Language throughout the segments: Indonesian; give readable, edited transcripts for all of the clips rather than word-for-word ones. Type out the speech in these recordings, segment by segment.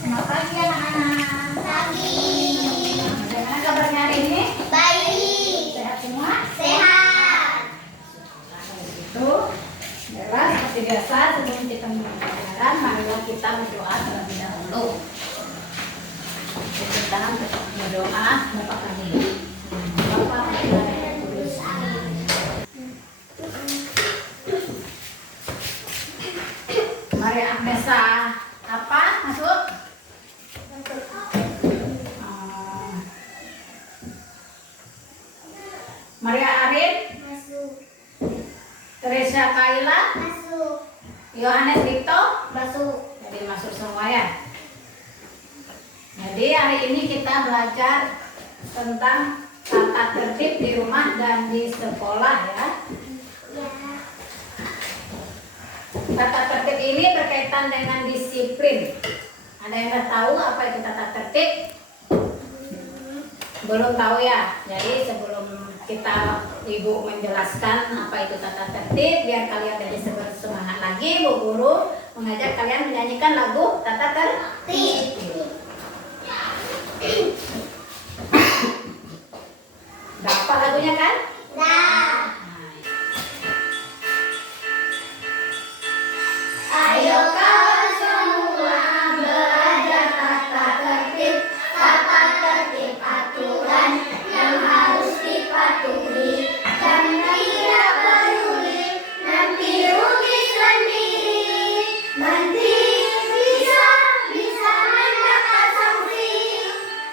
Selamat pagi anak-anak. Pagi. Bagaimana kabarnya hari ini? Baik. Sehat semua? Sehat. Itu adalah seperti biasa sebelum kita mulai pelajaran, marilah kita berdoa terlebih dahulu. Kita berdoa Bapak kami. Bapak kami yang kudus. Mari Agnesa apa masuk? Maria Arin, Masuk. Teresa Kaila, Masuk. Yohanes Dito, Masuk. jadi masuk semua ya. Jadi hari ini kita belajar tentang tata tertib di rumah dan di sekolah ya. Ya. Tata tertib ini berkaitan dengan disiplin. Ada yang udah tahu apa itu tata tertib? Belum tahu ya. Jadi sebelum kita Ibu menjelaskan apa itu tata tertib, biar kalian jadi semangat lagi, Bu Guru mengajak kalian menyanyikan lagu tata tertib. Dapat lagunya kan? Dah. Nah, Ayo kau semua belajar tata tertib aturan yang harus dipatuhi. Dan tidak peduli nanti rugi sendiri. Nanti bisa mendapat sanksi.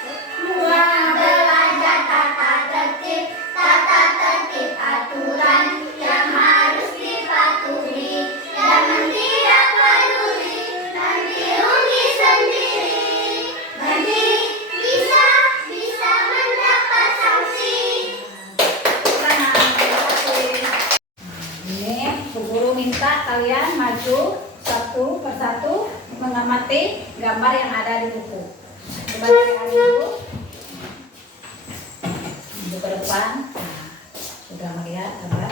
Semua belajar tata tertib aturan yang harus dipatuhi. Jangan tidak peduli nanti rugi sendiri. Nanti bisa mendapat sanksi. Ini Bu Guru minta kalian maju satu persatu mengamati gambar yang ada di buku. Coba lihat dulu. Ibu ke depan. Nah, sudah melihat gambar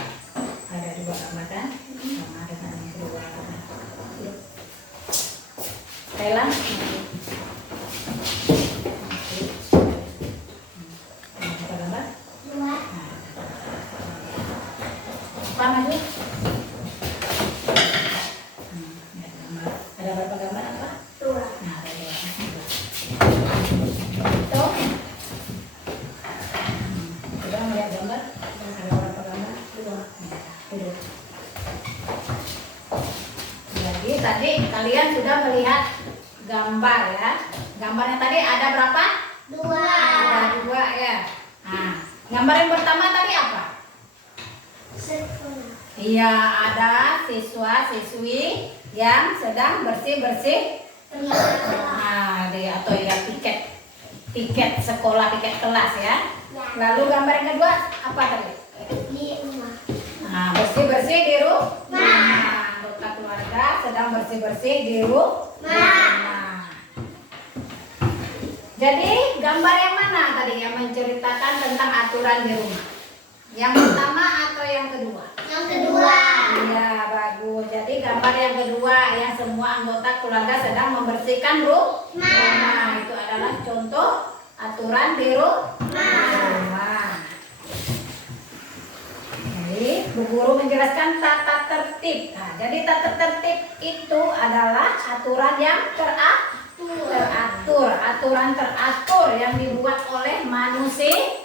ada dua gambar kan? Sama dengan yang kedua. Thailand. Gambar. Dua. Apa maju? Ada berapa gambar apa? Dua. Nah, ada dua. Itu. Sudah melihat gambar? Ada berapa gambar? Dua. Dua. Jadi tadi kalian sudah melihat gambar ya. Gambarnya tadi ada berapa? Dua. Ada dua ya. Nah, gambar yang pertama tadi apa? Sekolah. Iya, ada siswa-siswi yang sedang bersih-bersih. Nah, atau ya tiket sekolah, tiket kelas ya. Lalu gambar yang kedua apa tadi? Di rumah. Nah, bersih-bersih di rumah. Nah, anggota keluarga sedang bersih-bersih di rumah. Jadi gambar yang mana tadi yang menceritakan tentang aturan di rumah? Yang pertama atau yang kedua? Yang kedua. Iya, bagus. Jadi gambar yang kedua yang semua anggota keluarga sedang membersihkan rumah. Itu adalah contoh aturan di rumah. Jadi Bu Guru menjelaskan tata tertib. Nah, jadi tata tertib itu adalah aturan yang teratur, aturan teratur yang dibuat oleh manusia.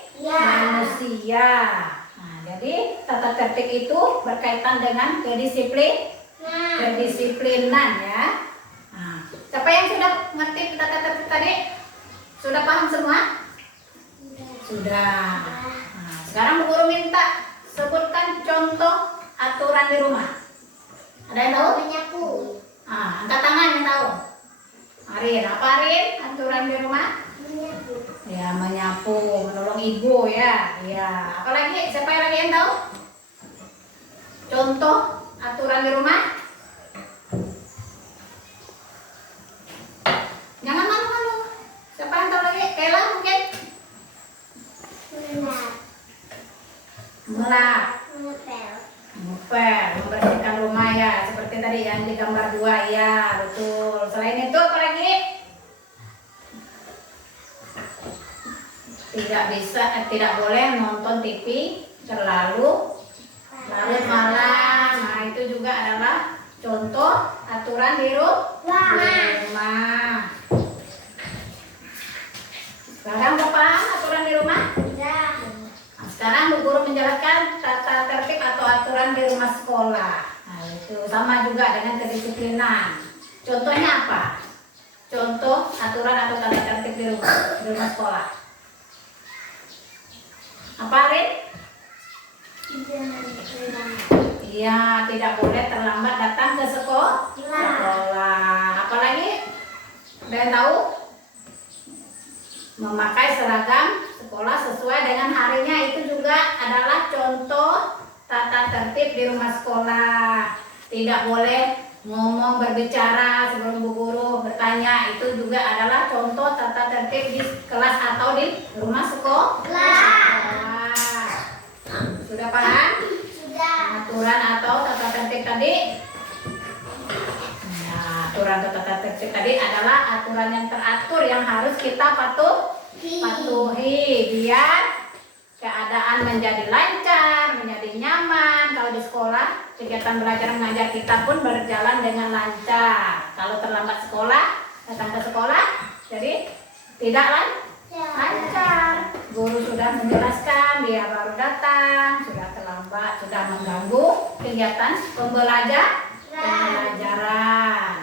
Nah, jadi tata tertib itu berkaitan dengan kedisiplinan ya. Nah, siapa yang sudah ngerti tata tertib tadi? Sudah paham semua? Sudah. Nah, sekarang Bu Guru minta sebutkan contoh aturan di rumah. Ada yang tahu? Menyapu. Angkat tangan yang tahu. Arin, apa Arin? Aturan di rumah? Menyapu. Ya, menyapu, menolong ibu ya. Ya, apalagi siapa yang lagi yang tahu? Contoh aturan di rumah? Jangan malu-malu. Siapa yang tahu lagi? Kayla mungkin? Mengelap. Melap, Mengepel. ngepel, membersihkan membersihkan rumah ya, seperti tadi yang di gambar 2 ya, betul. Selain itu apa lagi? Tidak boleh nonton TV terlalu larut malam. Nah, itu juga adalah contoh aturan di rumah. Sekarang udah paham aturan di rumah? Ya. Nah, sekarang Bu Guru menjelaskan tata tertib atau aturan di rumah sekolah. Nah, itu sama juga dengan kedisiplinan. Contohnya apa? Contoh aturan atau tata tertib di rumah sekolah. Apa, Rin? Iya, tidak boleh terlambat datang ke sekolah. Apalagi? Ada yang tahu? Memakai seragam sekolah sesuai dengan harinya, itu juga adalah contoh tata tertib di rumah sekolah. Tidak boleh ngomong berbicara sebelum Bu Guru bertanya, itu juga adalah contoh tata tertib di kelas atau di rumah sekolah. Sudah paham? Sudah. Aturan atau tata tertib tadi? Nah, aturan atau tata tertib tadi adalah aturan yang teratur yang harus kita patuhi biar keadaan menjadi lancar, menjadi nyaman. Kalau di sekolah, kegiatan belajar mengajar kita pun berjalan dengan lancar. Kalau terlambat datang ke sekolah, jadi tidak lancar. Guru sudah menjelaskan, dia baru datang, sudah terlambat, sudah mengganggu kegiatan pembelajaran.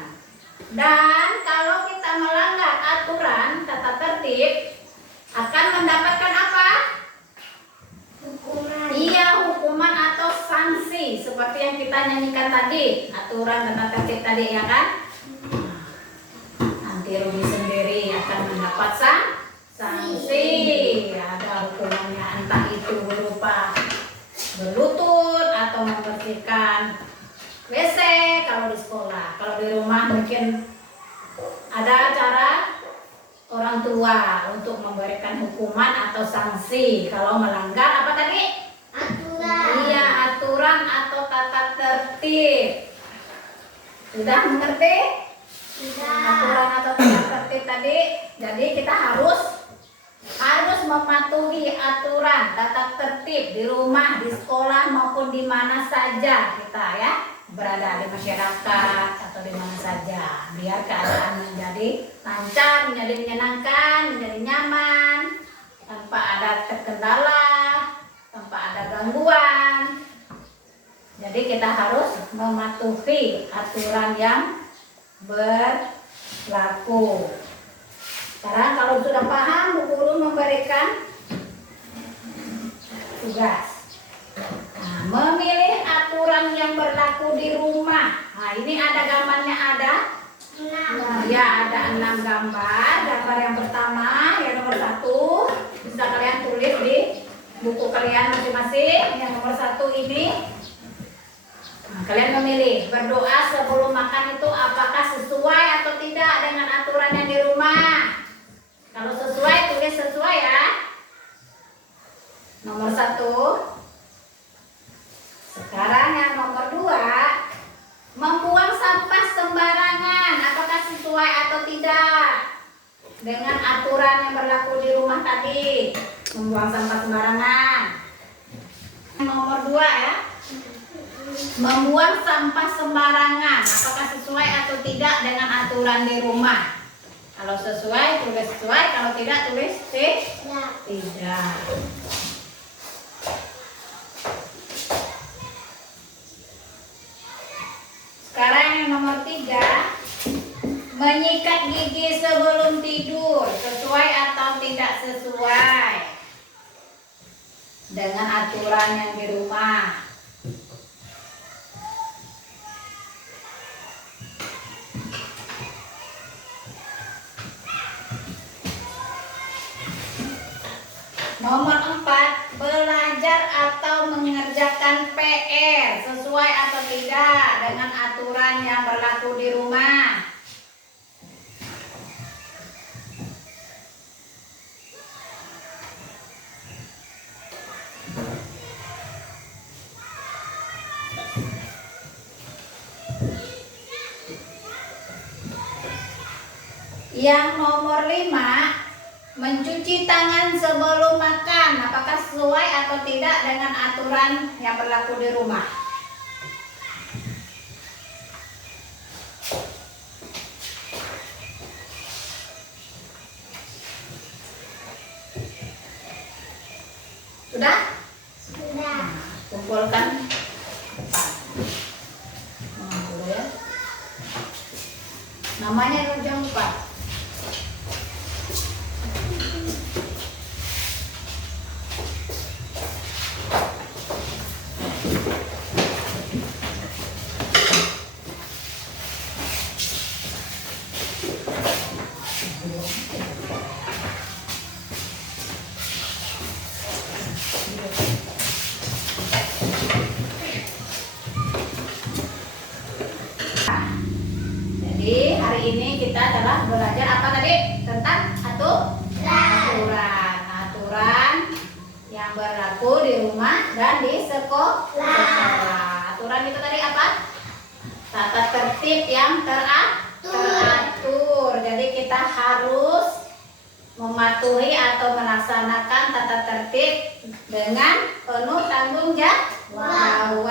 Dan kalau kita melanggar aturan tata tertib, akan mendapatkan apa? Hukuman. Iya, hukuman atau sanksi seperti yang kita nyanyikan tadi, aturan tata tertib tadi ya kan? Nanti Ruby sendiri akan mendapat sanksi. Ada hukumannya, entah itu berupa berlutut atau membersihkan WC kalau di sekolah. Kalau di rumah mungkin ada cara orang tua untuk memberikan hukuman atau sanksi kalau melanggar apa tadi? Aturan. Iya, aturan atau tata tertib. Sudah mengerti? Sudah. Aturan atau tata tertib tadi. Jadi kita harus mematuhi aturan tata tertib di rumah, di sekolah maupun di mana saja kita ya berada, di masyarakat atau di mana saja, biar keadaan menjadi lancar, menjadi menyenangkan, menjadi nyaman, tanpa ada terkendala, tanpa ada gangguan. Jadi kita harus mematuhi aturan yang berlaku. Sekarang kalau sudah paham, Bu Guru memberikan tugas. Nah, memilih aturan yang berlaku di rumah. Nah, ini ada gambarnya, ada? Ya, ada 6 gambar. Gambar yang pertama, yang nomor 1, bisa kalian tulis di buku kalian masing-masing. Yang nomor 1 ini, nah, kalian memilih berdoa sebelum makan itu apakah sesuai atau tidak dengan aturan yang di rumah. Kalau sesuai, tulis sesuai ya. Nomor 1. Sekarang yang nomor 2, membuang sampah sembarangan apakah sesuai atau tidak dengan aturan yang berlaku di rumah tadi. Membuang sampah sembarangan. Nomor 2 ya, membuang sampah sembarangan apakah sesuai atau tidak dengan aturan di rumah. Kalau sesuai, tulis sesuai. Kalau tidak, tulis tidak. Sekarang yang nomor 3, menyikat gigi sebelum tidur, sesuai atau tidak sesuai dengan aturan yang di rumah. Nomor 4, belajar atau mengerjakan PR, sesuai atau tidak dengan aturan yang berlaku di rumah. Yang nomor 5, mencuci tangan sebelum makan. Apakah sesuai atau tidak dengan aturan yang berlaku di rumah? Sudah? Sudah. Kumpulkan. Dulu ya. Namanya jangan lupa. Jadi hari ini kita adalah belajar apa tadi? Tentang aturan yang berlaku di rumah dan di sekolah. Aturan itu tadi apa? Tata tertib yang teratur. Jadi kita harus mematuhi atau melaksanakan tata tertib dengan penuh tanggung jawab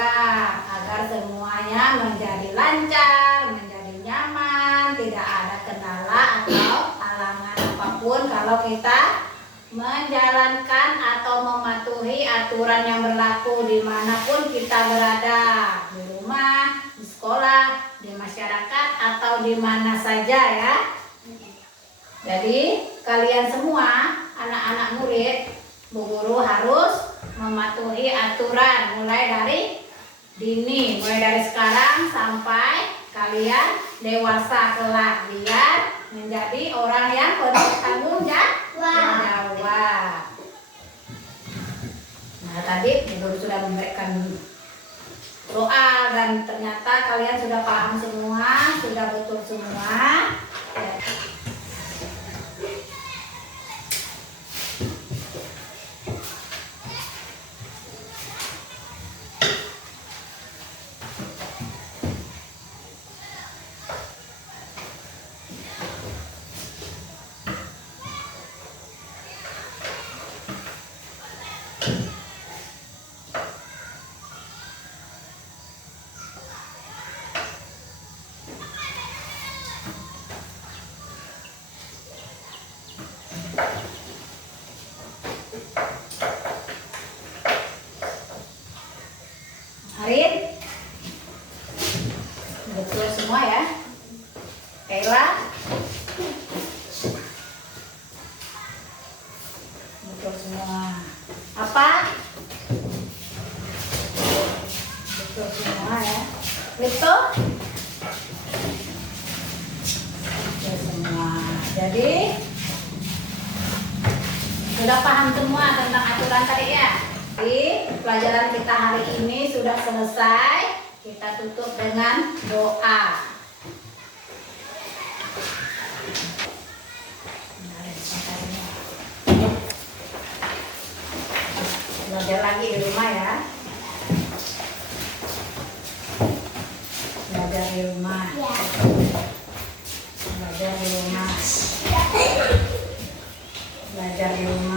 agar semuanya menjadi lancar, menjadi nyaman, tidak ada kendala atau halangan apapun kalau kita menjalankan atau mematuhi aturan yang berlaku dimanapun kita berada, di rumah, di sekolah, di masyarakat, atau di mana saja ya. Jadi kalian semua anak-anak murid, Bu Guru harus mematuhi aturan mulai dari dini, mulai dari sekarang sampai kalian dewasa kelak, biar menjadi orang yang bertanggung jawab. Nah tadi Bu Guru sudah memberikan doa dan ternyata kalian sudah paham semua, sudah betul semua. Arin, betul semua ya. Kayla, betul semua. Apa? Betul semua ya. Betul? Betul semua. Jadi sudah paham semua tentang aturan tadi ya. Jadi pelajaran kita hari ini sudah selesai. Kita tutup dengan doa. Belajar lagi di rumah ya. Belajar di rumah. Belajar di rumah. Belajar di rumah.